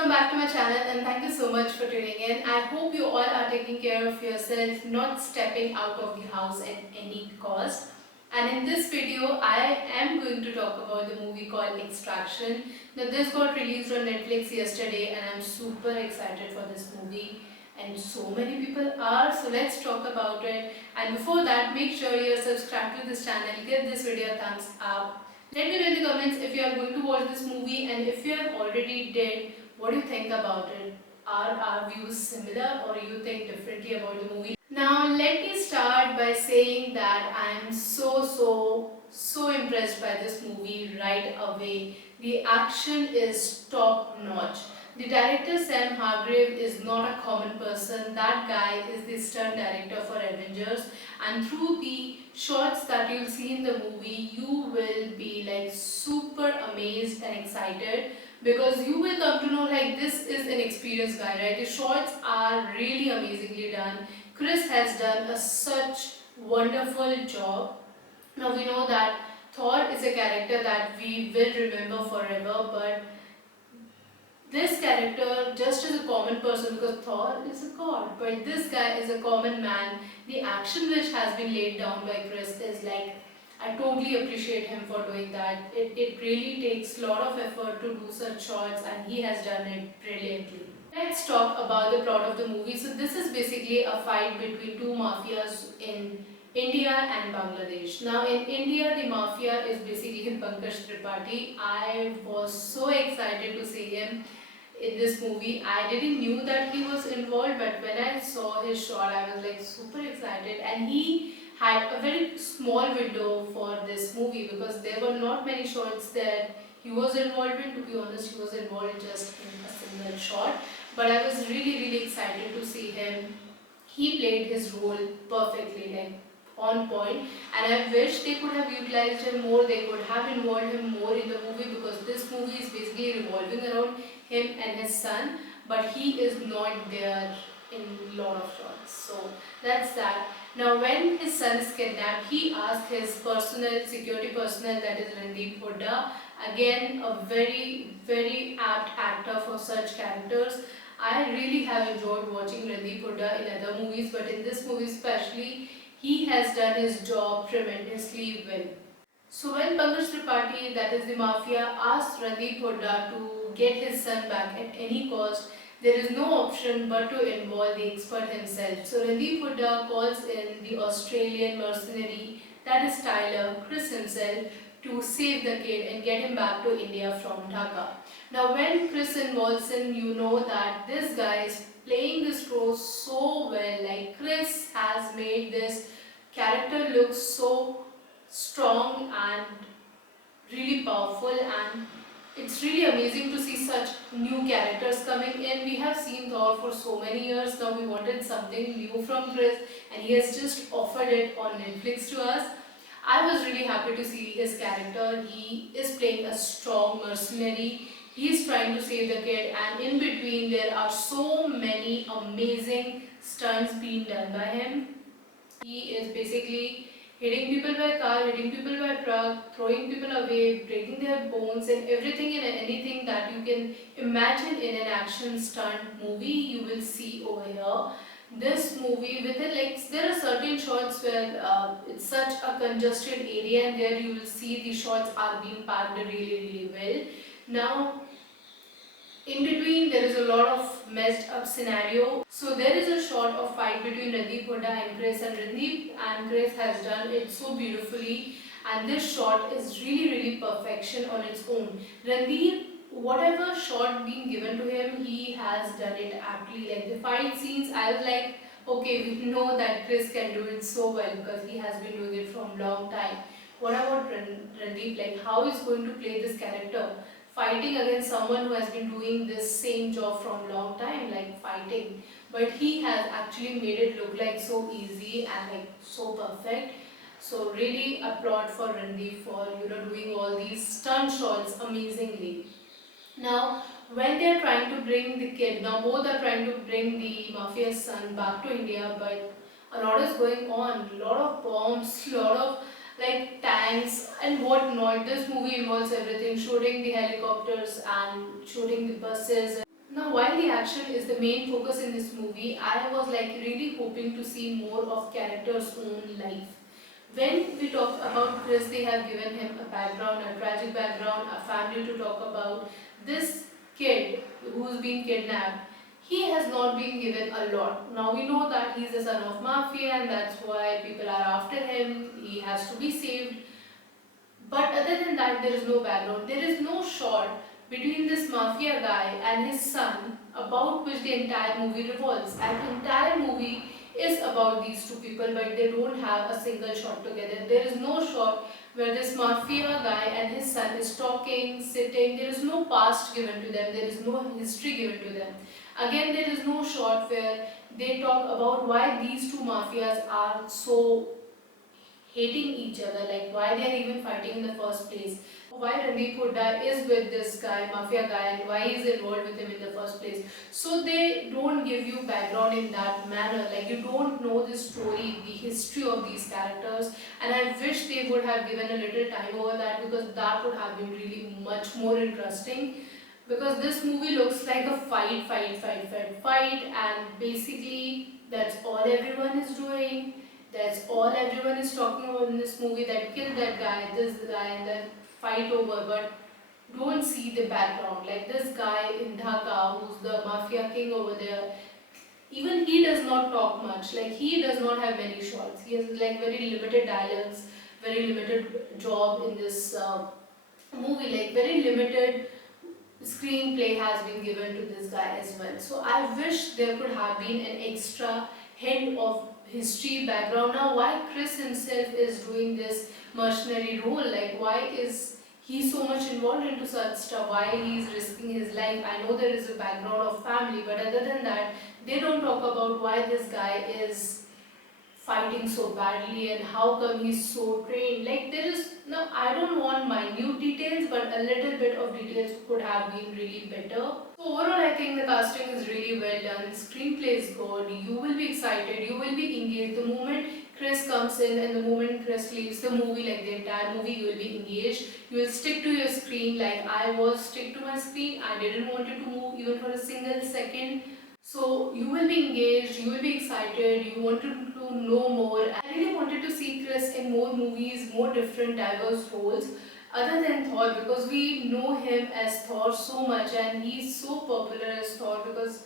welcome back to my channel and thank you so much for tuning in. I hope you all are taking care of yourself, not stepping out of the house at any cost. And in this video, I am going to talk about the movie called Extraction. Now this got released on Netflix yesterday and I'm super excited for this movie. And so many people are, so let's talk about it. And before that, make sure you're subscribed to this channel, give this video a thumbs up. Let me know in the comments if you are going to watch this movie, and if you have already did, what do you think about it? Are our views similar or you think differently about the movie? Now let me start by saying that I am so impressed by this movie right away. The action is top notch. The director Sam Hargrave is not a common person. That guy is the stunt director for Avengers, and through the shots that you'll see in the movie, you will be like super amazed and excited, because you will come to know like this is an experienced guy, right? The shots are really amazingly done. Chris has done such wonderful job. Now we know that Thor is a character that we will remember forever, but this character just is a common person because Thor is a god, but this guy is a common man. The action which has been laid down by Chris is like, I totally appreciate him for doing that. It really takes a lot of effort to do such shots and he has done it brilliantly. Let's talk about the plot of the movie. So this is basically a fight between two mafias in India and Bangladesh. Now in India, the mafia is basically Pankaj Tripathi. I was so excited to see him in this movie. I didn't knew that he was involved, but when I saw his shot, I was like super excited, and he had a very small window for this movie because there were not many shots that he was involved in. To be honest, he was involved just in a single shot, but I was really excited to see him. He played his role perfectly, like on point, and I wish they could have utilized him more. They could have involved him more in the movie, because this movie is basically revolving around him and his son, but he is not there in a lot of shots. So that's that. Now when his son is kidnapped, he asked his personal security personnel, that is Randeep Hooda, again a very apt actor for such characters. I really have enjoyed watching Randeep Hooda in other movies, but in this movie especially, he has done his job tremendously well. So when Pankaj Tripathi, that is the mafia, asked Randeep Hooda to get his son back at any cost, there is no option but to involve the expert himself. So Randeep Hooda calls in the Australian mercenary, that is Tyler, Chris himself, to save the kid and get him back to India from Dhaka. Now when Chris involves in, you know that this guy is playing this role so well. Like, Chris has made this character look so strong and really powerful, and it's really amazing to see such new characters coming in. We have seen Thor for so many years now. We wanted something new from Chris, and he has just offered it on Netflix to us. I was really happy to see his character. He is playing a strong mercenary. He is trying to save the kid, and in between there are so many amazing stunts being done by him. He is basically hitting people by car, hitting people by truck, throwing people away, breaking their bones, and everything and anything that you can imagine in an action stunt movie, you will see over here. This movie, with it, like, there are certain shots where it's such a congested area, and there you will see the shots are being packed really well. Now in between there is a lot of messed up scenario. So there is a shot of fight between Randeep Hooda and Chris, and Randeep and Chris has done it so beautifully, and this shot is really perfection on its own. Randeep, whatever shot being given to him, he has done it aptly. Like the fight scenes, I was like, okay, we know that Chris can do it so well because he has been doing it from long time. What about Randeep? Like, how is going to play this character? Fighting against someone who has been doing this same job from long time, like fighting, but he has actually made it look like so easy and like so perfect. So really applaud for Randeep for doing all these stunt shots amazingly. Now when they are trying to bring the kid, now both are trying to bring the mafia's son back to India, but a lot is going on, a lot of bombs, a lot of like tanks and whatnot. This movie involves everything, shooting the helicopters and shooting the buses. Now, while the action is the main focus in this movie, I was like really hoping to see more of character's own life. When we talk about Chris, they have given him a background, a tragic background, a family to talk about. This kid who's been kidnapped, he has not been given a lot. Now we know that he's the son of mafia and that's why people are after him. He has to be saved. But other than that, there is no background. There is no shot between this mafia guy and his son about which the entire movie revolves. And entire movie is about these two people, but they don't have a single shot together. There is no shot where this mafia guy and his son is talking, sitting. There is no past given to them. There is no history given to them. Again, there is no shot where they talk about why these two mafias are so hating each other, like why they are even fighting in the first place, why Randeep Hooda is with this guy, mafia guy, and why he's involved with him in the first place. So they don't give you background in that manner, like you don't know the story, the history of these characters, and I wish they would have given a little time over that because that would have been really much more interesting. Because this movie looks like a fight, and basically that's all everyone is doing. That's all everyone is talking about in this movie, that kill that guy, this guy, and then fight over. But don't see the background. Like this guy in Dhaka, who's the mafia king over there, even he does not talk much. Like he does not have many shots. He has like very limited dialogues, very limited job in this movie. Like very limited screenplay has been given to this guy as well. So I wish there could have been an extra hint of history background. Now why Chris himself is doing this mercenary role, like why is he so much involved into such stuff, why he is risking his life. I know there is a background of family, but other than that they don't talk about why this guy is fighting so badly and how come he's so trained. Like there is no, I don't want minute details, but a little bit of details could have been really better. So overall, I think the casting is really well done. Screenplay is good. You will be excited. You will be engaged. The moment Chris comes in and the moment Chris leaves the movie, like the entire movie, you will be engaged. You will stick to your screen. Like I was stick to my screen. I didn't want it to move even for a single second. So you will be engaged, you will be excited, you wanted to know more. I really wanted to see Chris in more movies, more different diverse roles other than Thor, because we know him as Thor so much and he's so popular as Thor because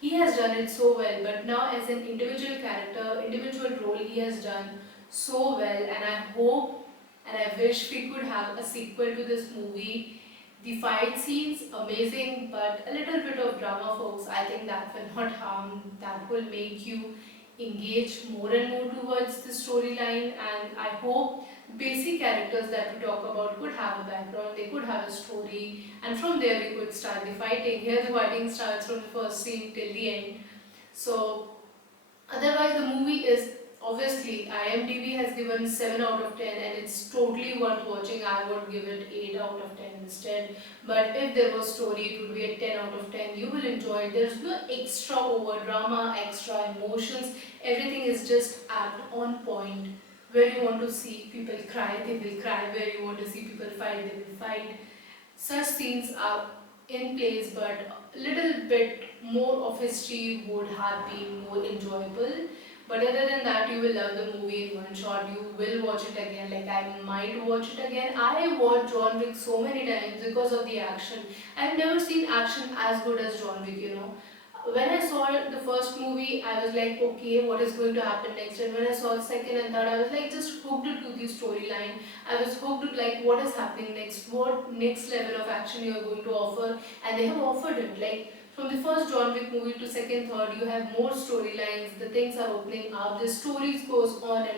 he has done it so well. But now as an individual character, individual role, he has done so well, and I hope and I wish we could have a sequel to this movie. The fight scenes amazing, but a little bit of drama, folks. I think that will not harm. That will make you engage more and more towards the storyline. And I hope basic characters that we talk about could have a background. They could have a story, and from there we could start the fighting. Here the fighting starts from the first scene till the end. So otherwise, the movie is obviously IMDb has given 7 out of 10 and it's totally worth watching. I would give it 8 out of 10 instead. But if there was story, it would be a 10 out of 10. You will enjoy it. There's no extra over drama, extra emotions. Everything is just apt on point. Where you want to see people cry, they will cry. Where you want to see people fight, they will fight. Such scenes are in place, but a little bit more of history would have been more enjoyable. But other than that, you will love the movie in one shot. You will watch it again. Like I might watch it again. I watched John Wick so many times because of the action. I've never seen action as good as John Wick. When I saw the first movie, I was like, okay, what is going to happen next? And when I saw the second and third, I was like, just hooked to the storyline. I was hooked to like, what is happening next? What next level of action you are going to offer? And they have offered it. Like from the first John Wick movie to second, third, you have more storylines. The things are opening up. The stories goes on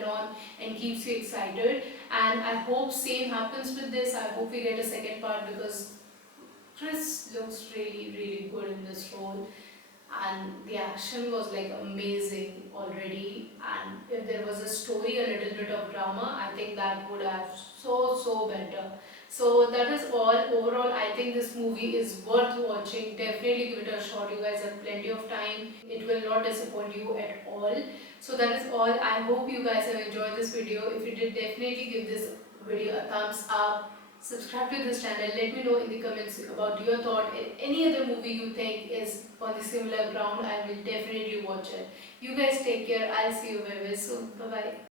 and keeps you excited. And I hope same happens with this. I hope we get a second part because Chris looks really, really good in this role, and the action was like amazing already, and if there was a story, a little bit of drama, I think that would have so better. So that is all. Overall, I think this movie is worth watching. Definitely give it a shot. You guys have plenty of time. It will not disappoint you at all. So that is all. I hope you guys have enjoyed this video. If you did, definitely give this video a thumbs up. Subscribe to this channel. Let me know in the comments about your thought and any other movie you think is on the similar ground. I will definitely watch it. You guys take care. I'll see you very, very soon. Bye bye.